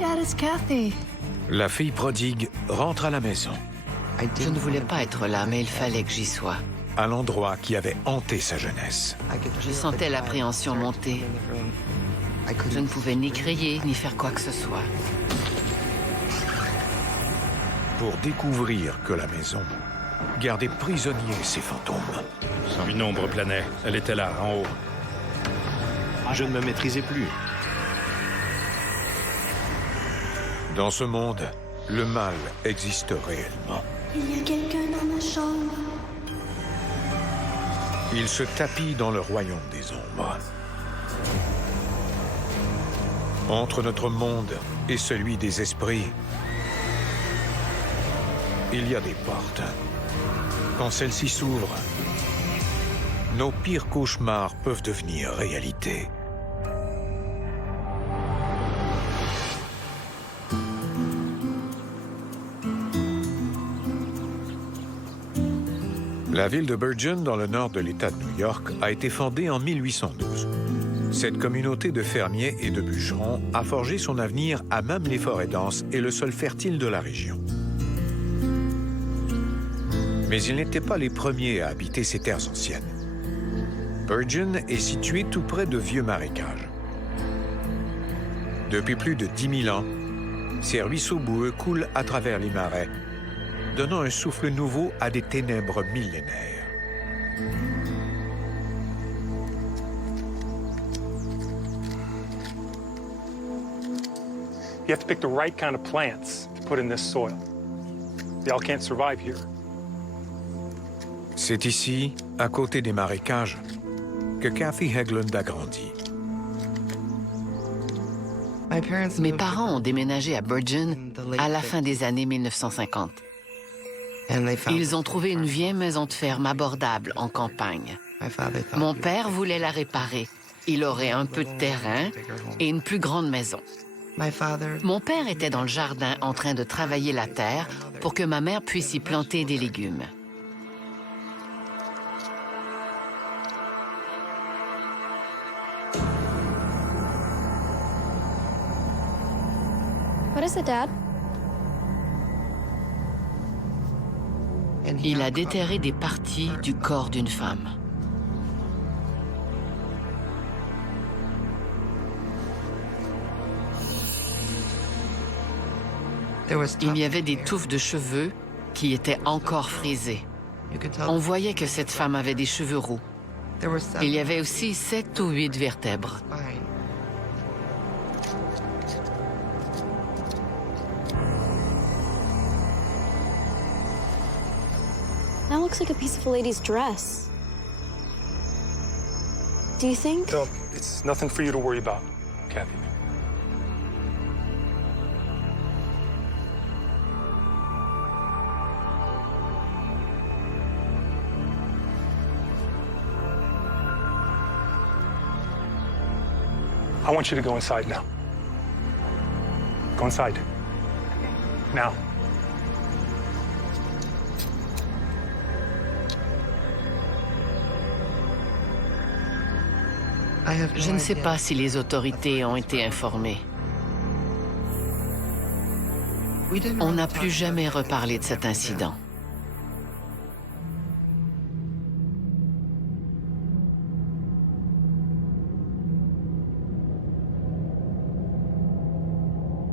Dad, it's Kathy. La fille prodigue rentre à la maison, Je ne voulais pas être là, mais il fallait que j'y sois. à l'endroit qui avait hanté sa jeunesse. Je sentais l'appréhension monter. Je ne pouvais ni crier, ni faire quoi que ce soit. Pour découvrir que la maison gardait prisonniers ses fantômes. Une ombre planait. Elle était là, en haut. Je ne me maîtrisais plus. Dans ce monde, le mal existe réellement. Il y a quelqu'un dans ma chambre. Il se tapit dans le royaume des ombres. Entre notre monde et celui des esprits, il y a des portes. Quand celles-ci s'ouvrent, nos pires cauchemars peuvent devenir réalité. La ville de Bergen, dans le nord de l'État de New York, a été fondée en 1812. Cette communauté de fermiers et de bûcherons a forgé son avenir à même les forêts denses et le sol fertile de la région. Mais ils n'étaient pas les premiers à habiter ces terres anciennes. Bergen est situé tout près de vieux marécages. Depuis plus de 10 000 ans, ces ruisseaux boueux coulent à travers les marais, donnant un souffle nouveau à des ténèbres millénaires. You have to pick the right kind of plants to put in this soil. They all can't survive here. C'est ici, à côté des marécages, que Kathy Haglund a grandi. Mes parents ont déménagé à Bergen à la fin des années 1950. Ils ont trouvé une vieille maison de ferme abordable en campagne. Mon père voulait la réparer. Il aurait un peu de terrain et une plus grande maison. Mon père était dans le jardin en train de travailler la terre pour que ma mère puisse y planter des légumes. What is it, Dad? Il a déterré des parties du corps d'une femme. Il y avait des touffes de cheveux qui étaient encore frisées. On voyait que cette femme avait des cheveux roux. Il y avait aussi 7 ou 8 vertèbres. That looks like a piece of a lady's dress. Do you think? No, it's nothing for you to worry about, Kathy. I want you to go inside now. Go inside. Now. Je ne sais pas si les autorités ont été informées. On n'a plus jamais reparlé de cet incident.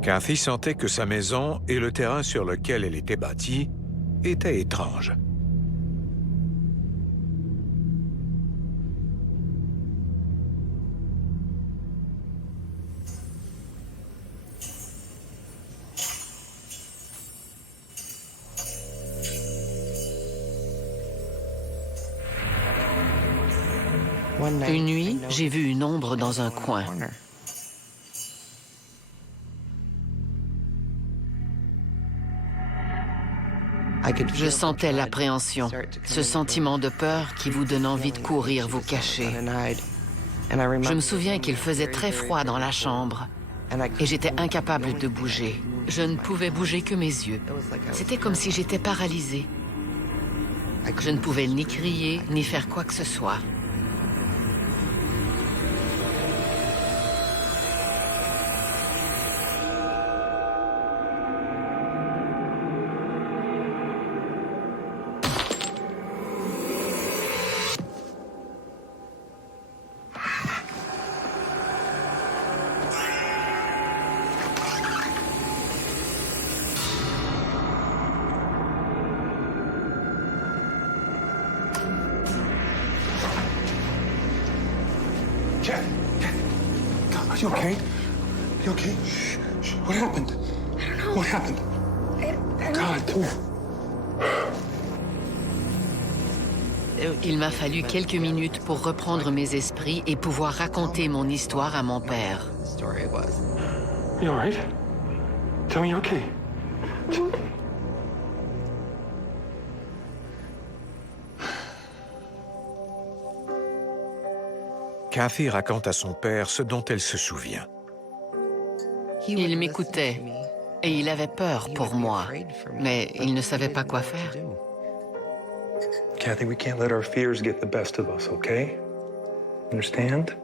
Kathy sentait que sa maison et le terrain sur lequel elle était bâtie étaient étranges. Une nuit, j'ai vu une ombre dans un coin. Je sentais l'appréhension, ce sentiment de peur qui vous donne envie de courir vous cacher. Je me souviens qu'il faisait très froid dans la chambre et j'étais incapable de bouger. Je ne pouvais bouger que mes yeux. C'était comme si j'étais paralysée. Je ne pouvais ni crier, ni faire quoi que ce soit. You okay? You okay? Shh, shh. What happened? I don't know. What happened? God, come here. Il m'a fallu quelques minutes pour reprendre mes esprits et pouvoir raconter mon histoire à mon père. You all right? Tell me you're okay. Kathy raconte à son père ce dont elle se souvient. Il m'écoutait et il avait peur pour moi, mais il ne savait pas quoi faire. Kathy, we can't let our fears get the best of us, okay? Understand?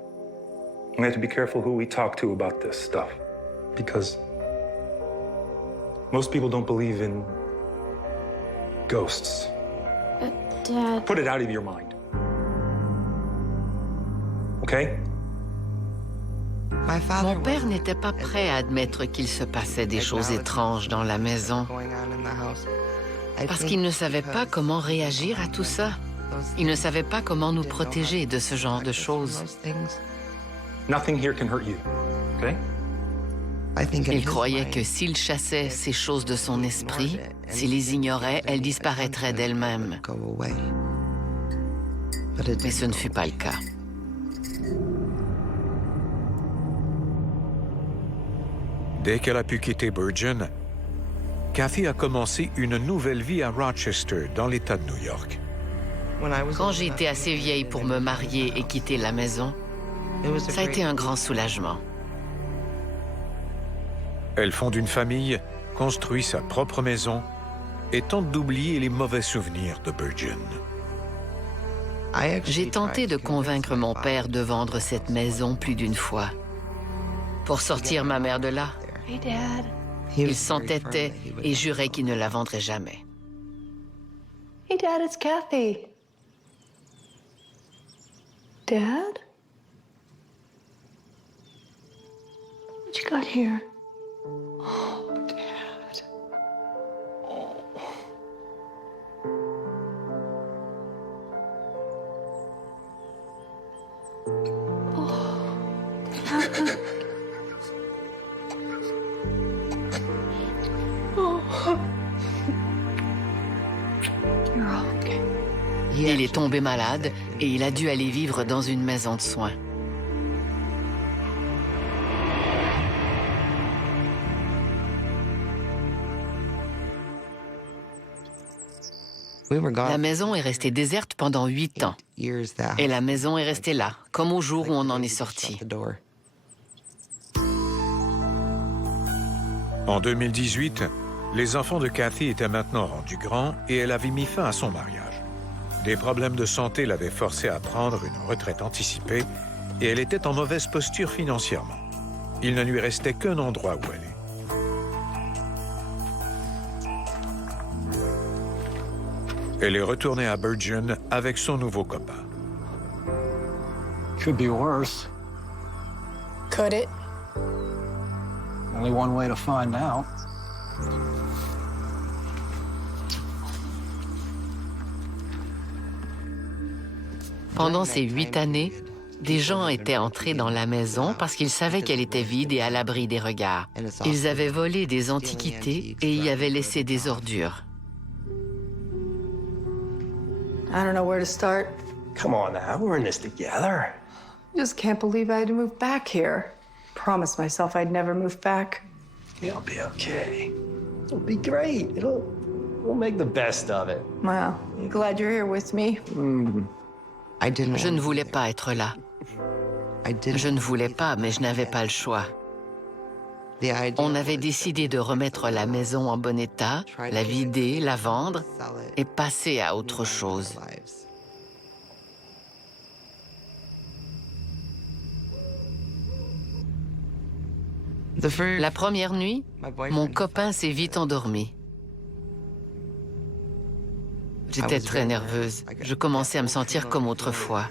We have to be careful who we talk to about this stuff. Because most people don't believe in ghosts. But, Dad... Put it out of your mind. Okay? Mon père n'était pas prêt à admettre qu'il se passait des choses étranges dans la maison, parce qu'il ne savait pas comment réagir à tout ça. Il ne savait pas comment nous protéger de ce genre de choses. Nothing here can hurt you, okay? Il croyait que s'il chassait ces choses de son esprit, s'il les ignorait, elles disparaîtraient d'elles-mêmes. Mais ce ne fut pas le cas. Dès qu'elle a pu quitter Bergen, Kathy a commencé une nouvelle vie à Rochester, dans l'État de New York. Quand j'ai été assez vieille pour me marier et quitter la maison, ça a été un grand soulagement. Elle fonde une famille, construit sa propre maison et tente d'oublier les mauvais souvenirs de Bergen. J'ai tenté de convaincre mon père de vendre cette maison plus d'une fois, pour sortir ma mère de là. Hey, Dad. Il s'entêtait et jurait qu'il ne la vendrait jamais. Hey, Dad, it's Kathy. Dad? What you got here? Oh, Dad. Il est tombé malade et il a dû aller vivre dans une maison de soins. La maison est restée déserte pendant 8 ans. Et la maison est restée là, comme au jour où on en est sorti. En 2018, les enfants de Kathy étaient maintenant rendus grands et elle avait mis fin à son mariage. Des problèmes de santé l'avaient forcée à prendre une retraite anticipée et elle était en mauvaise posture financièrement. Il ne lui restait qu'un endroit où aller. Elle est retournée à Bergen avec son nouveau copain. Could be worse. Could it? Only one way to find out. Pendant ces 8 années, des gens étaient entrés dans la maison parce qu'ils savaient qu'elle était vide et à l'abri des regards. Ils avaient volé des antiquités et y avaient laissé des ordures. I don't know where to start. Come on now, we're in this together. Just can't believe I had to move back here. Promised myself I'd never move back. You'll be okay. It'll be great. We'll make the best of it. Well, I'm glad you're here with me. Je ne voulais pas être là. Je ne voulais pas, mais je n'avais pas le choix. On avait décidé de remettre la maison en bon état, la vider, la vendre et passer à autre chose. La première nuit, mon copain s'est vite endormi. J'étais très nerveuse. Je commençais à me sentir comme autrefois.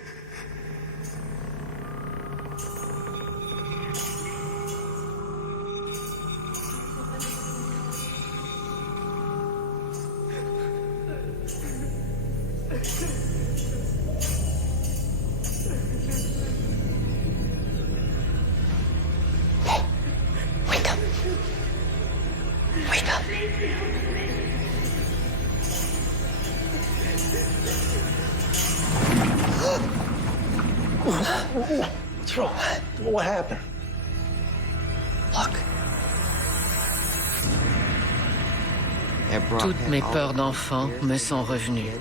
What's wrong? What happened? Look. Toutes mes peurs d'enfant me sont revenues.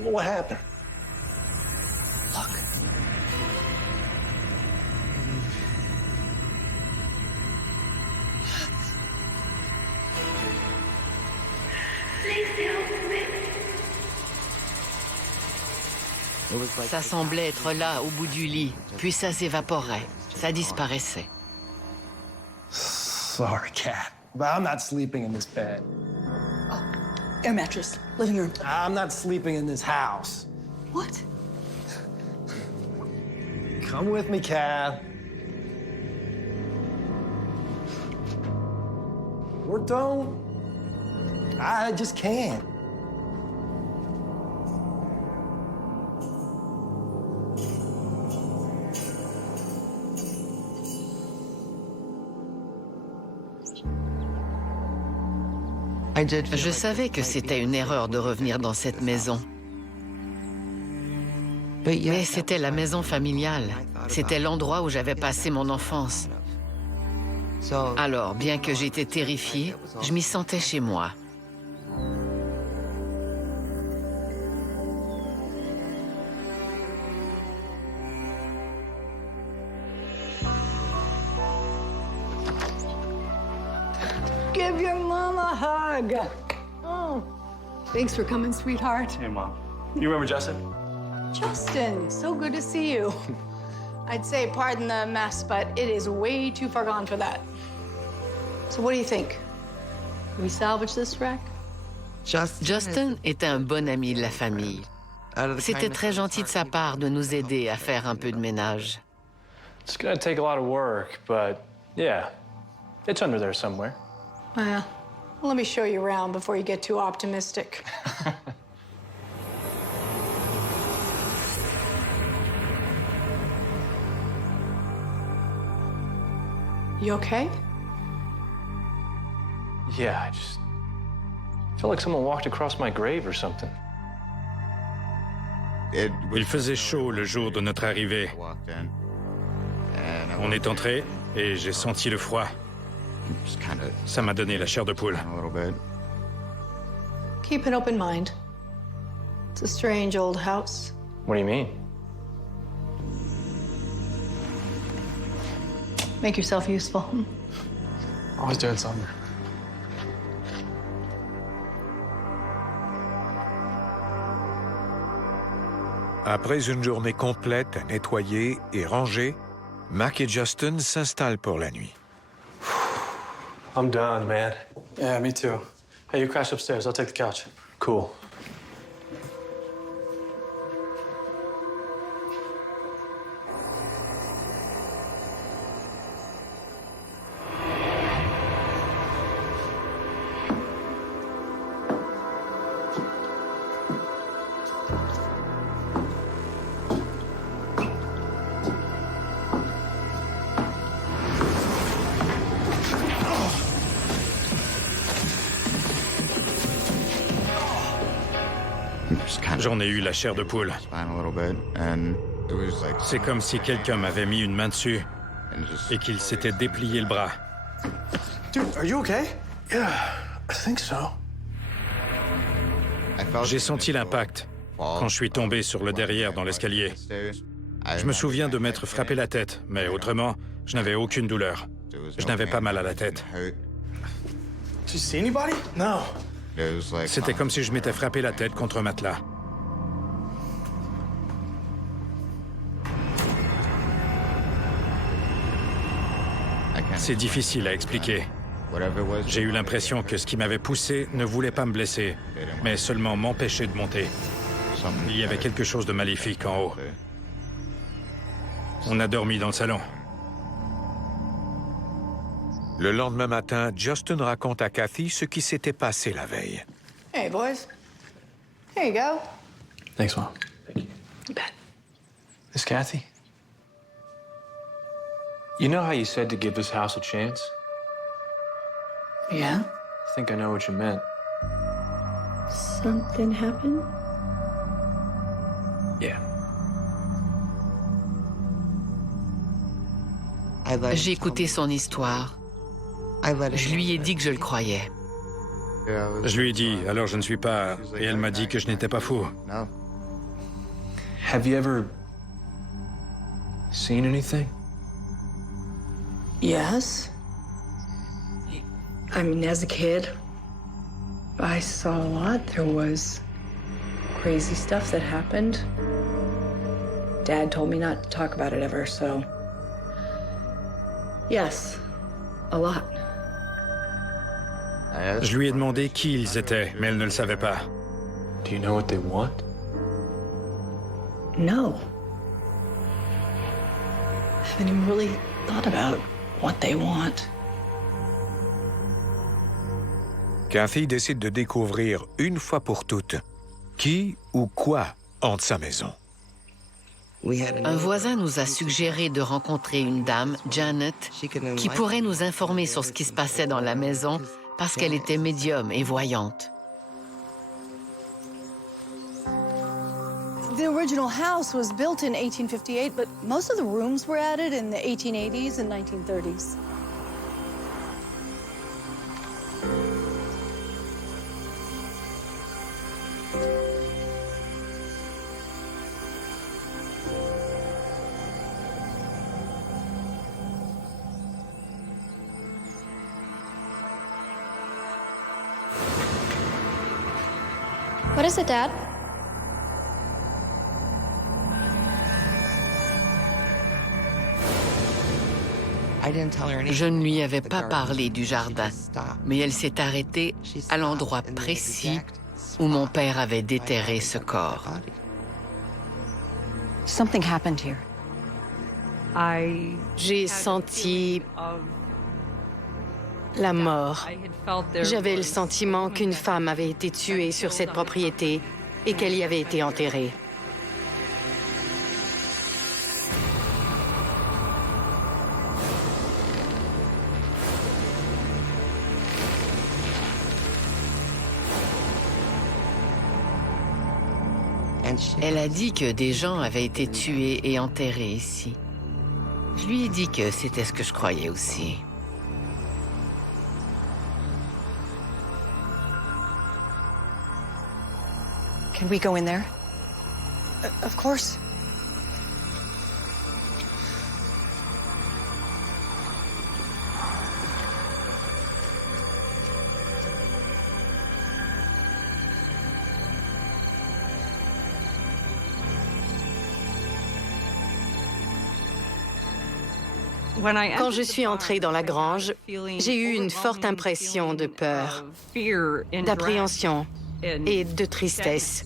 What happened? Look. Ça semblait être là, au bout du lit, puis ça s'évaporait, ça disparaissait. Sorry, Cat, but I'm not sleeping in this bed. Air mattress, living room. I'm not sleeping in this house. What? Come with me, Cat. Or don't. I just can't. Je savais que c'était une erreur de revenir dans cette maison. Mais c'était la maison familiale. C'était l'endroit où j'avais passé mon enfance. Alors, bien que j'étais terrifiée, je m'y sentais chez moi. Give your mom a hug. Oh, thanks for coming, sweetheart. Hey, Mom. You remember Justin? Justin, so good to see you. I'd say pardon the mess, but it is way too far gone for that. So what do you think? Can we salvage this wreck? Justin était un bon ami de la famille. C'était très gentil de sa part de nous aider à faire un peu de ménage. It's gonna take a lot of work, but yeah, it's under there somewhere. Well, let me show you around before you get too optimistic. You okay? Yeah, I feel like someone walked across my grave or something. Il faisait chaud le jour de notre arrivée. On est entré et j'ai senti le froid. Ça m'a donné la chair de poule. Keep an open mind. It's a strange old house. What do you mean? Make yourself useful. Always doing something. Après une journée complète à nettoyer et ranger, Mac et Justin s'installent pour la nuit. I'm done, man. Yeah, me too. Hey, you crash upstairs. I'll take the couch. Cool. J'en ai eu la chair de poule. C'est comme si quelqu'un m'avait mis une main dessus et qu'il s'était déplié le bras. Dude, are you okay? Yeah, I think so. J'ai senti l'impact quand je suis tombé sur le derrière dans l'escalier. Je me souviens de m'être frappé la tête, mais autrement, je n'avais aucune douleur. Je n'avais pas mal à la tête. Did you see anybody? No. C'était comme si je m'étais frappé la tête contre un matelas. C'est difficile à expliquer. J'ai eu l'impression que ce qui m'avait poussé ne voulait pas me blesser, mais seulement m'empêcher de monter. Il y avait quelque chose de maléfique en haut. On a dormi dans le salon. Le lendemain matin, Justin raconte à Kathy ce qui s'était passé la veille. Hey, boys. Here you go. Thanks, Mom. You bet. Miss Kathy? You know how you said to give this house a chance? Yeah? I think I know what you meant. Something happened? Yeah. J'ai écouté son histoire. Je lui ai dit que je le croyais. Je lui ai dit, alors je ne suis pas... Et elle m'a dit que je n'étais pas fou. Have you ever seen anything? Yes. I mean, as a kid, I saw a lot. There was crazy stuff that happened. Dad told me not to talk about it ever, so... Yes, a lot. Je lui ai demandé qui ils étaient, mais elle ne le savait pas. Do you know what they want? No. I haven't even really thought about what they want. Kathy décide de découvrir une fois pour toutes qui ou quoi hante sa maison. Un voisin nous a suggéré de rencontrer une dame, Janet, qui pourrait nous informer sur ce qui se passait dans la maison parce qu'elle était médium et voyante. The original house was built in 1858, but most of the rooms were added in the 1880s and 1930s. What is it, Dad? Je ne lui avais pas parlé du jardin, mais elle s'est arrêtée à l'endroit précis où mon père avait déterré ce corps. Something happened here. J'ai senti la mort. J'avais le sentiment qu'une femme avait été tuée sur cette propriété et qu'elle y avait été enterrée. Elle a dit que des gens avaient été tués et enterrés ici. Je lui ai dit que c'était ce que je croyais aussi. Can we go in there? Of course. Quand je suis entrée dans la grange, j'ai eu une forte impression de peur, d'appréhension et de tristesse.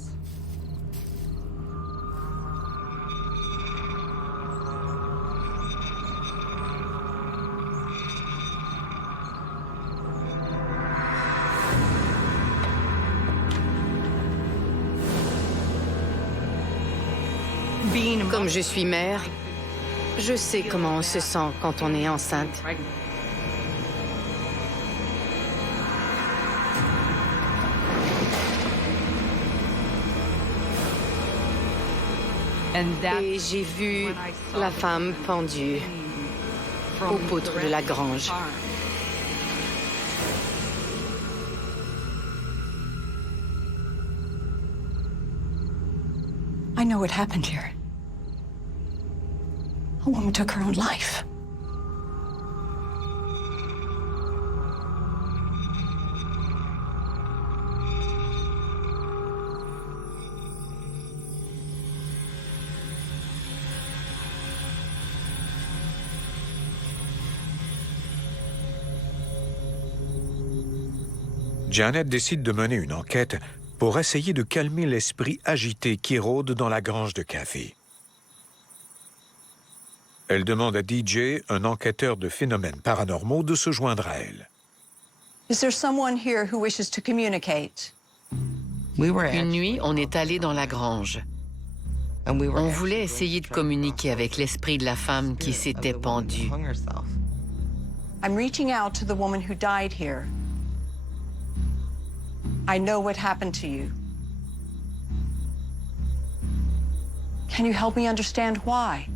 Comme je suis mère, je sais comment on se sent quand on est enceinte. Et j'ai vu la femme pendue aux poutres de la grange. I know what happened here. A woman took her own life. Janet décide de mener une enquête pour essayer de calmer l'esprit agité qui rôde dans la grange de Kathy. Elle demande à DJ, un enquêteur de phénomènes paranormaux, de se joindre à elle. Is there someone here who wishes to communicate? Une nuit, on est allé dans la grange. On voulait essayer de communiquer avec l'esprit de la femme qui s'était pendue. I'm reaching out to the woman who died here. I know what happened to you. Can you help me understand why?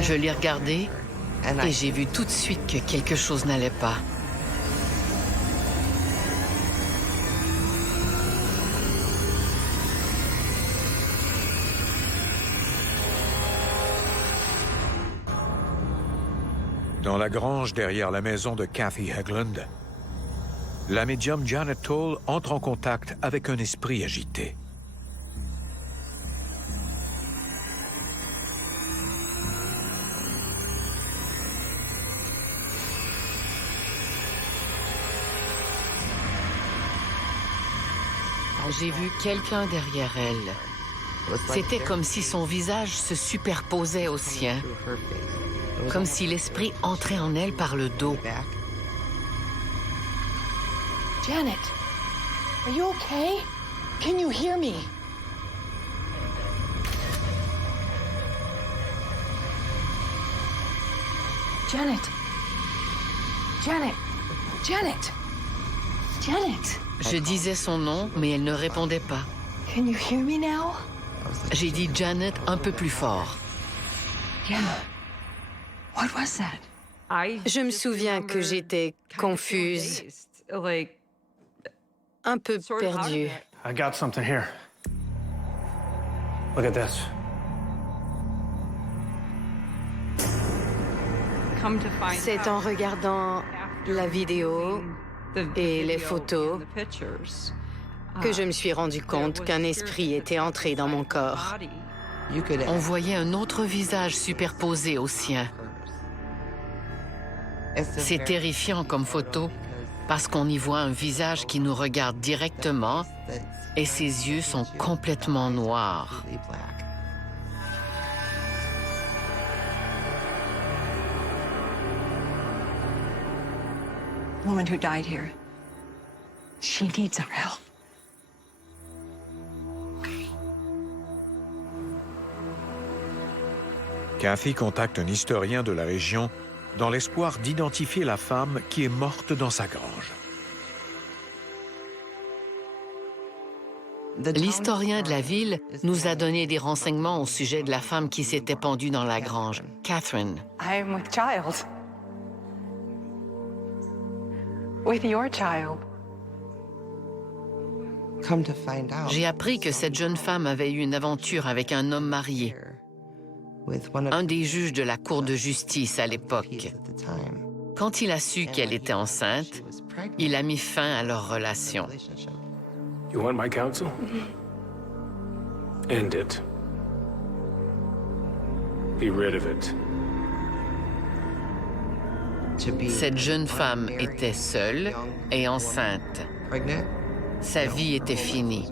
Je l'ai regardé et j'ai vu tout de suite que quelque chose n'allait pas. Dans la grange derrière la maison de Kathy Hegland, la médium Janet Toll entre en contact avec un esprit agité. J'ai vu quelqu'un derrière elle. C'était comme si son visage se superposait au sien, comme si l'esprit entrait en elle par le dos. Janet, are you okay? Can you hear me? Janet. Janet. Janet. Janet. Je disais son nom, mais elle ne répondait pas. Can you hear me now? J'ai dit Janet un peu plus fort. Yeah. What was that? Je me souviens que j'étais confuse, un peu perdue. I got something here. Look at this. C'est en regardant la vidéo et les photos que je me suis rendu compte qu'un esprit était entré dans mon corps. On voyait un autre visage superposé au sien. C'est terrifiant comme photo parce qu'on y voit un visage qui nous regarde directement et ses yeux sont complètement noirs. The woman who died here. She needs our help. Kathy contacte un historien de la région dans l'espoir d'identifier la femme qui est morte dans sa grange. L'historien de la ville nous a donné des renseignements au sujet de la femme qui s'était pendue dans la grange, Catherine. I'm with child. With your child. J'ai appris que cette jeune femme avait eu une aventure avec un homme marié, un des juges de la Cour de justice à l'époque. Quand il a su qu'elle était enceinte, il a mis fin à leur relation. You want my counsel? End it. Be rid of it. Cette jeune femme était seule et enceinte. Sa vie était finie.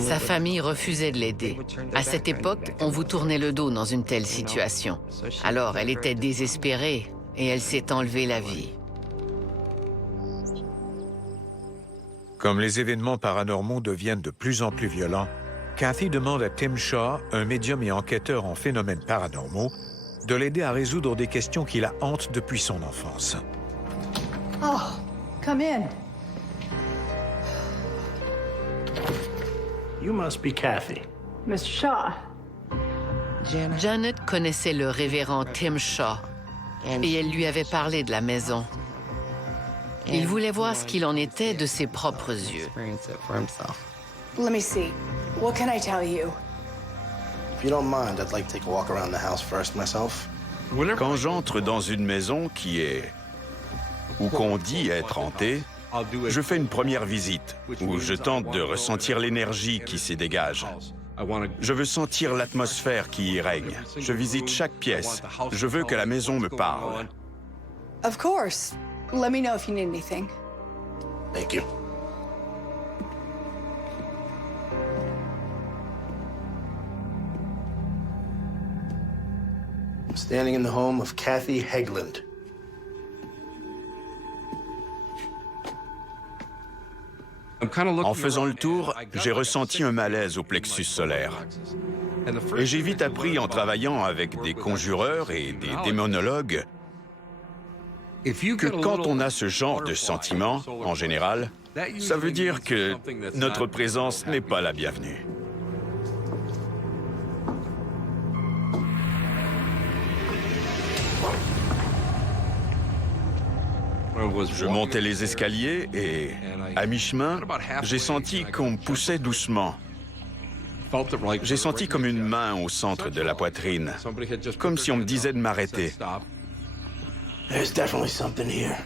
Sa famille refusait de l'aider. À cette époque, on vous tournait le dos dans une telle situation. Alors, elle était désespérée et elle s'est enlevée la vie. Comme les événements paranormaux deviennent de plus en plus violents, Kathy demande à Tim Shaw, un médium et enquêteur en phénomènes paranormaux, de l'aider à résoudre des questions qui la hantent depuis son enfance. Oh, come in. You must be Kathy. Mr. Shaw. Janet connaissait le révérend Tim Shaw et elle lui avait parlé de la maison. Il voulait voir ce qu'il en était de ses propres yeux. Let me see. What can I tell you? Quand j'entre dans une maison qui est, ou qu'on dit être hantée, je fais une première visite où je tente de ressentir l'énergie qui s'y dégage. Je veux sentir l'atmosphère qui y règne. Je visite chaque pièce. Je veux que la maison me parle. Of course. Let me know if you need anything. Thank you. I'm standing in the home of Kathy Hegland. En faisant le tour, j'ai ressenti un malaise au plexus solaire. Et j'ai vite appris en travaillant avec des conjureurs et des démonologues que quand on a ce genre de sentiment, en général, ça veut dire que notre présence n'est pas la bienvenue. Je montais les escaliers et, à mi-chemin, j'ai senti qu'on me poussait doucement. J'ai senti comme une main au centre de la poitrine, comme si on me disait de m'arrêter. There's definitely something here.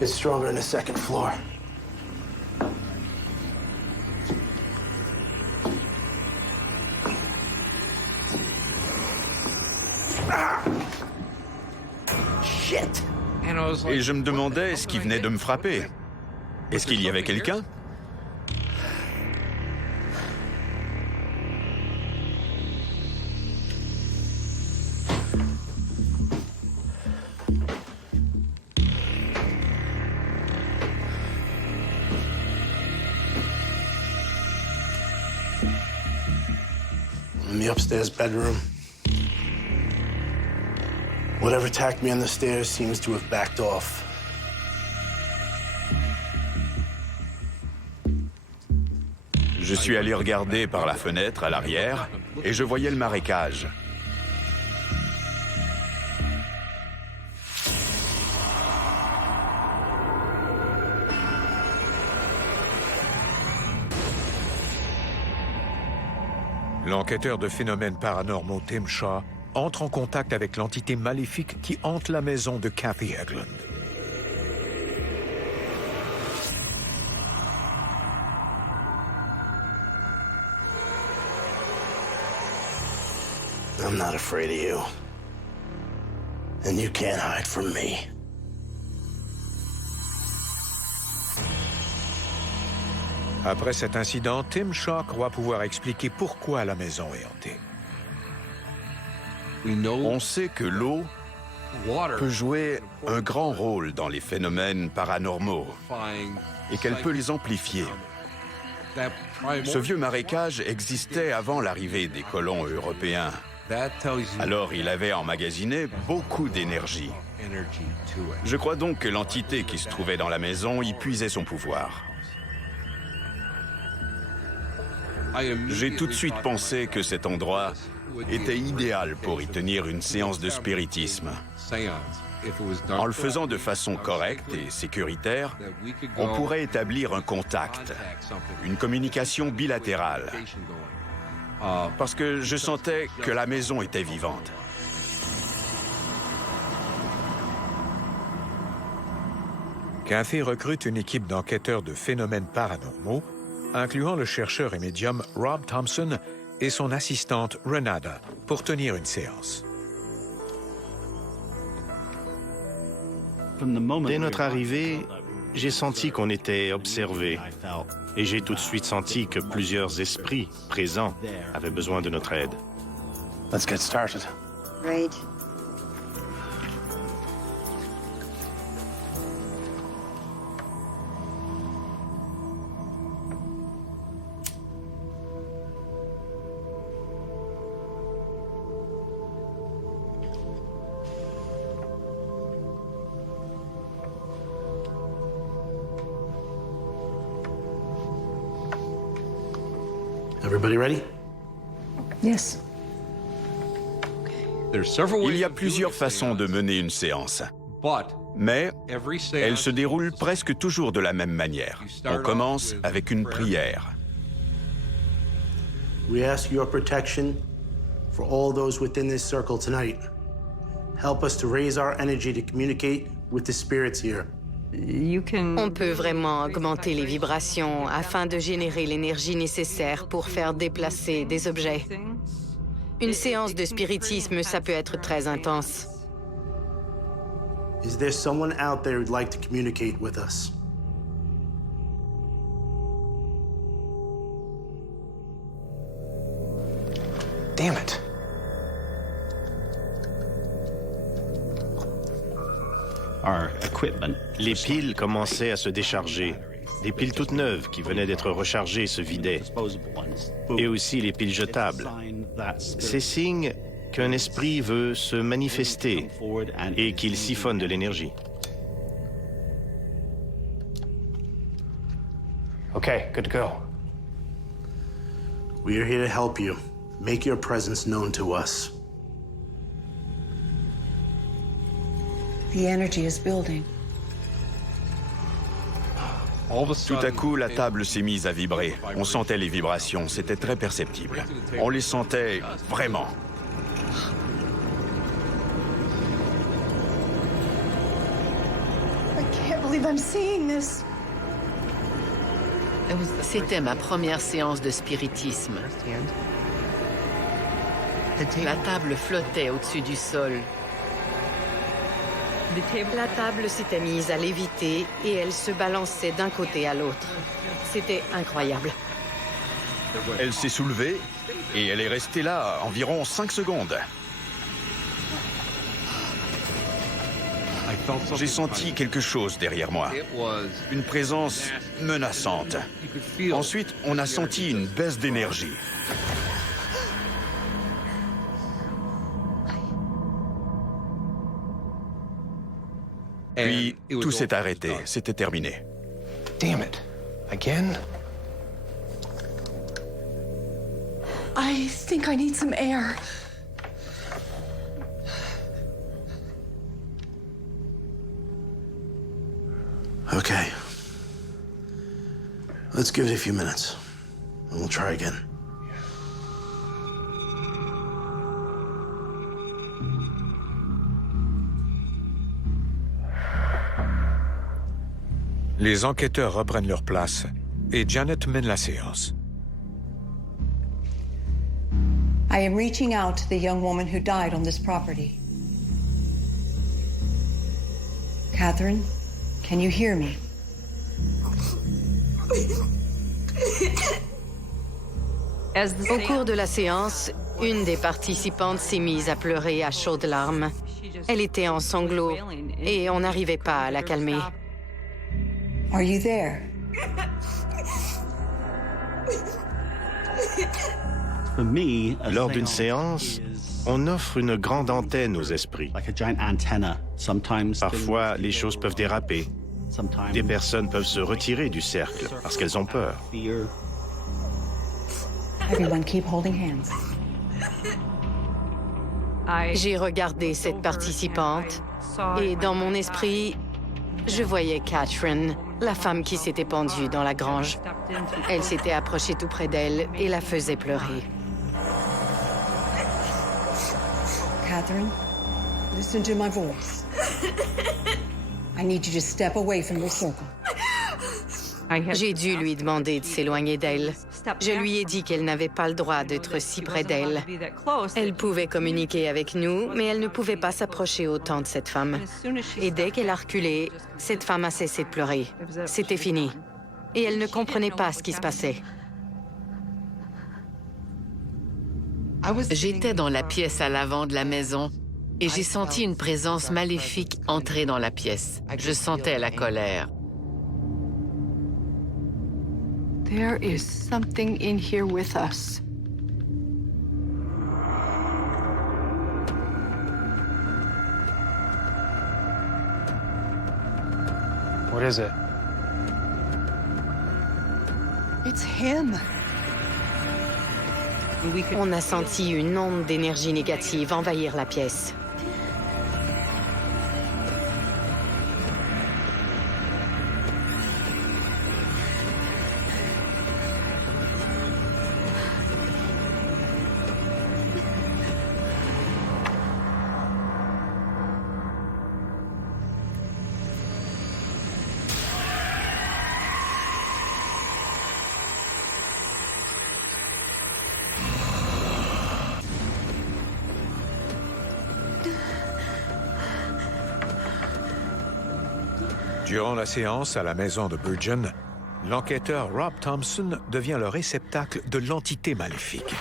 It's stronger than the second floor. Ah! Shit! Et je me demandais ce qui venait de me frapper. Est-ce qu'il y avait quelqu'un? In the upstairs bedroom. Whatever attacked me on the stairs seems to have backed off. Je suis allé regarder par la fenêtre à l'arrière et je voyais le marécage. L'enquêteur de phénomènes paranormaux Tim Shaw entre en contact avec l'entité maléfique qui hante la maison de Kathy Hegland. I'm not afraid of you. And you can't hide from me. Après cet incident, Tim Shaw croit pouvoir expliquer pourquoi la maison est hantée. On sait que l'eau peut jouer un grand rôle dans les phénomènes paranormaux et qu'elle peut les amplifier. Ce vieux marécage existait avant l'arrivée des colons européens. Alors il avait emmagasiné beaucoup d'énergie. Je crois donc que l'entité qui se trouvait dans la maison y puisait son pouvoir. J'ai tout de suite pensé que cet endroit était idéal pour y tenir une séance de spiritisme. En le faisant de façon correcte et sécuritaire, on pourrait établir un contact, une communication bilatérale. Parce que je sentais que la maison était vivante. Kathy recrute une équipe d'enquêteurs de phénomènes paranormaux, incluant le chercheur et médium Rob Thompson et son assistante Renada, pour tenir une séance. Dès notre arrivée, j'ai senti qu'on était observé. Et j'ai tout de suite senti que plusieurs esprits présents avaient besoin de notre aide. Let's get started. Right. Everybody ready? Yes. Il y a plusieurs façons de mener une séance. Mais elle se déroule presque toujours de la même manière. On commence avec une prière. We ask your protection for all those within this circle tonight. Help us to raise our energy to communicate with the spirits here. On peut vraiment augmenter les vibrations afin de générer l'énergie nécessaire pour faire déplacer des objets. Une séance de spiritisme, ça peut être très intense. Is there someone out there who'd like to communicate with us? Damn it. Les piles commençaient à se décharger. Des piles toutes neuves qui venaient d'être rechargées se vidaient. Et aussi les piles jetables. C'est signe qu'un esprit veut se manifester et qu'il siphonne de l'énergie. Okay, good to go. We are here to help you. Make your presence known to us. The energy is building. Tout à coup, la table s'est mise à vibrer. On sentait les vibrations, c'était très perceptible. On les sentait vraiment. I can't believe I'm seeing this. C'était ma première séance de spiritisme. La table flottait au-dessus du sol. La table s'était mise à léviter et elle se balançait d'un côté à l'autre. C'était incroyable. Elle s'est soulevée et elle est restée là environ 5 secondes. J'ai senti quelque chose derrière moi. Une présence menaçante. Ensuite, on a senti une baisse d'énergie. Puis, tout s'est arrêté. C'était terminé. Damn it. Again? I think I need some air. Okay. Let's give it a few minutes, and we'll try again. Les enquêteurs reprennent leur place et Janet mène la séance. I am reaching out to the young woman who died on this property. Catherine, can you hear me? Au cours de la séance, une des participantes s'est mise à pleurer à chaudes larmes. Elle était en sanglots et on n'arrivait pas à la calmer. Are you there? Lors d'une séance, on offre une grande antenne aux esprits. Parfois, les choses peuvent déraper. Des personnes peuvent se retirer du cercle parce qu'elles ont peur. Everyone keep holding hands. J'ai regardé cette participante et dans mon esprit, je voyais Catherine, la femme qui s'était pendue dans la grange. Elle s'était approchée tout près d'elle et la faisait pleurer. Catherine, listen to my voice. I need you to step away from the circle. J'ai dû lui demander de s'éloigner d'elle. Je lui ai dit qu'elle n'avait pas le droit d'être si près d'elle. Elle pouvait communiquer avec nous, mais elle ne pouvait pas s'approcher autant de cette femme. Et dès qu'elle a reculé, cette femme a cessé de pleurer. C'était fini. Et elle ne comprenait pas ce qui se passait. J'étais dans la pièce à l'avant de la maison et j'ai senti une présence maléfique entrer dans la pièce. Je sentais la colère. There is something in here with us. What is it? It's him. On a senti une onde d'énergie négative envahir la pièce. Durant la séance à la maison de Burgeon, l'enquêteur Rob Thompson devient le réceptacle de l'entité maléfique.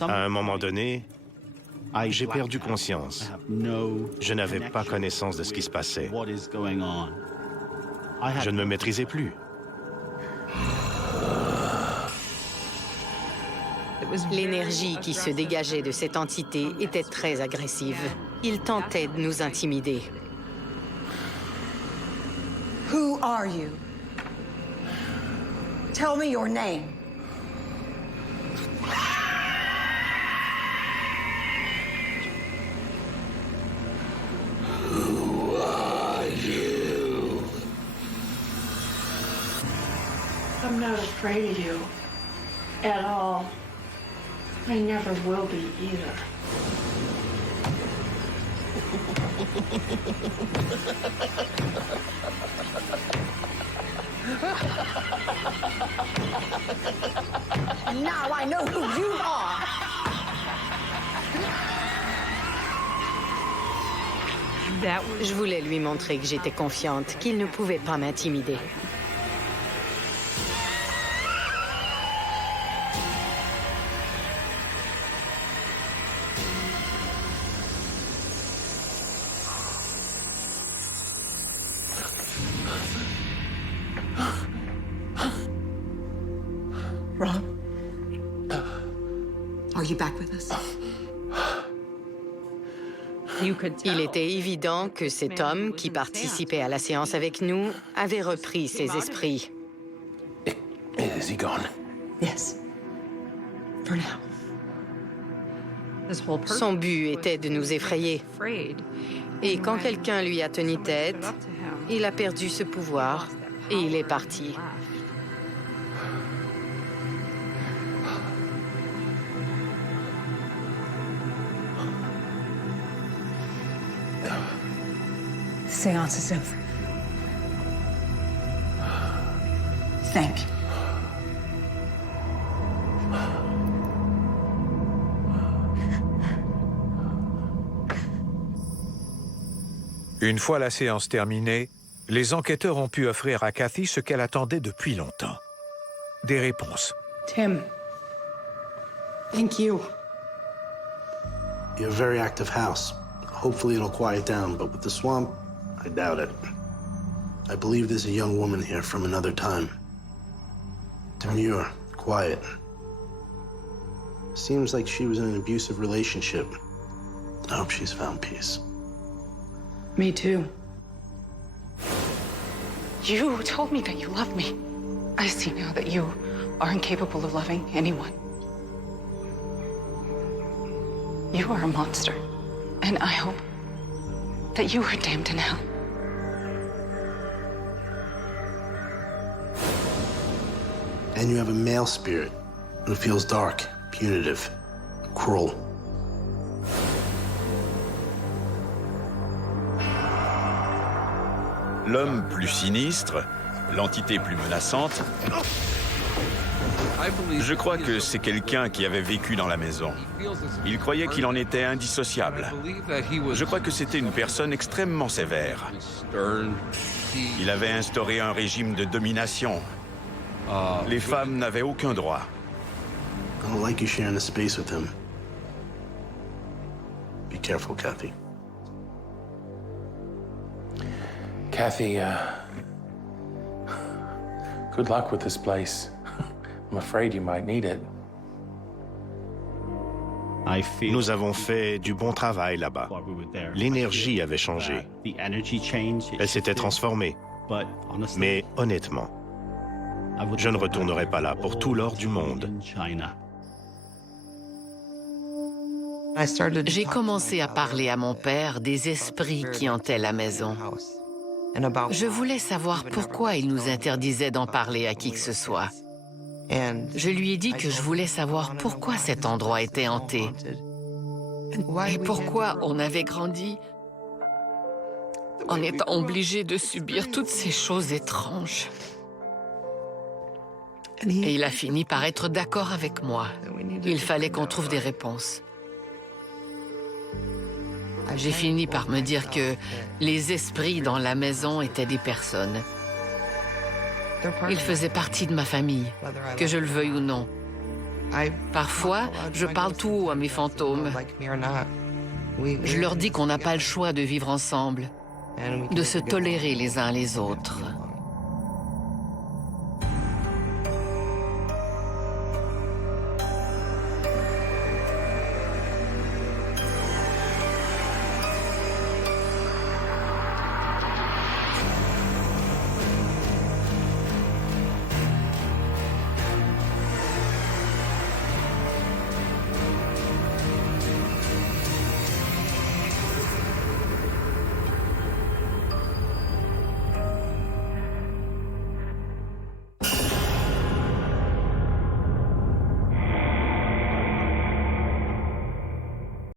À un moment donné, j'ai perdu conscience. Je n'avais pas connaissance de ce qui se passait. Je ne me maîtrisais plus. L'énergie qui se dégageait de cette entité était très agressive. Il tentait de nous intimider. Who are you? Tell me your name. I'm not afraid of you at all. I never will be either. Now I know who you are. Je voulais lui montrer que j'étais confiante, qu'il ne pouvait pas m'intimider. Rob, are you back with us? Il était évident que cet homme qui participait à la séance avec nous avait repris ses esprits. Is he gone? Yes. For now. Son but était de nous effrayer. Et quand quelqu'un lui a tenu tête, il a perdu ce pouvoir et il est parti. The seance is over. Thank you. Une fois la séance terminée, les enquêteurs ont pu offrir à Kathy ce qu'elle attendait depuis longtemps. Des réponses. Tim, thank you. You have a very active house. Hopefully it'll quiet down, but with the swamp, I doubt it. I believe there's a young woman here from another time. Demure, quiet. Seems like she was in an abusive relationship. I hope she's found peace. Me too. You told me that you love me. I see now that you are incapable of loving anyone. You are a monster, and I hope that you are damned in hell. And you have a male spirit, and it feels dark, punitive, cruel. L'homme plus sinistre, l'entité plus menaçante, je crois que c'est quelqu'un qui avait vécu dans la maison. Il croyait qu'il en était indissociable. Je crois que c'était une personne extrêmement sévère. Il avait instauré un régime de domination. Les femmes n'avaient aucun droit. I don't like you sharing a space with him. Be careful, Kathy. Kathy, good luck with this place. I'm afraid you might need it. Nous avons fait du bon travail là-bas. L'énergie avait changé. Elle s'était transformée. Mais honnêtement, je ne retournerai pas là pour tout l'or du monde. J'ai commencé à parler à mon père des esprits qui hantaient la maison. Je voulais savoir pourquoi il nous interdisait d'en parler à qui que ce soit. Je lui ai dit que je voulais savoir pourquoi cet endroit était hanté. Et pourquoi on avait grandi en étant obligé de subir toutes ces choses étranges. Et il a fini par être d'accord avec moi. Il fallait qu'on trouve des réponses. J'ai fini par me dire que les esprits dans la maison étaient des personnes. Ils faisaient partie de ma famille, que je le veuille ou non. Parfois, je parle tout haut à mes fantômes. Je leur dis qu'on n'a pas le choix de vivre ensemble, de se tolérer les uns les autres.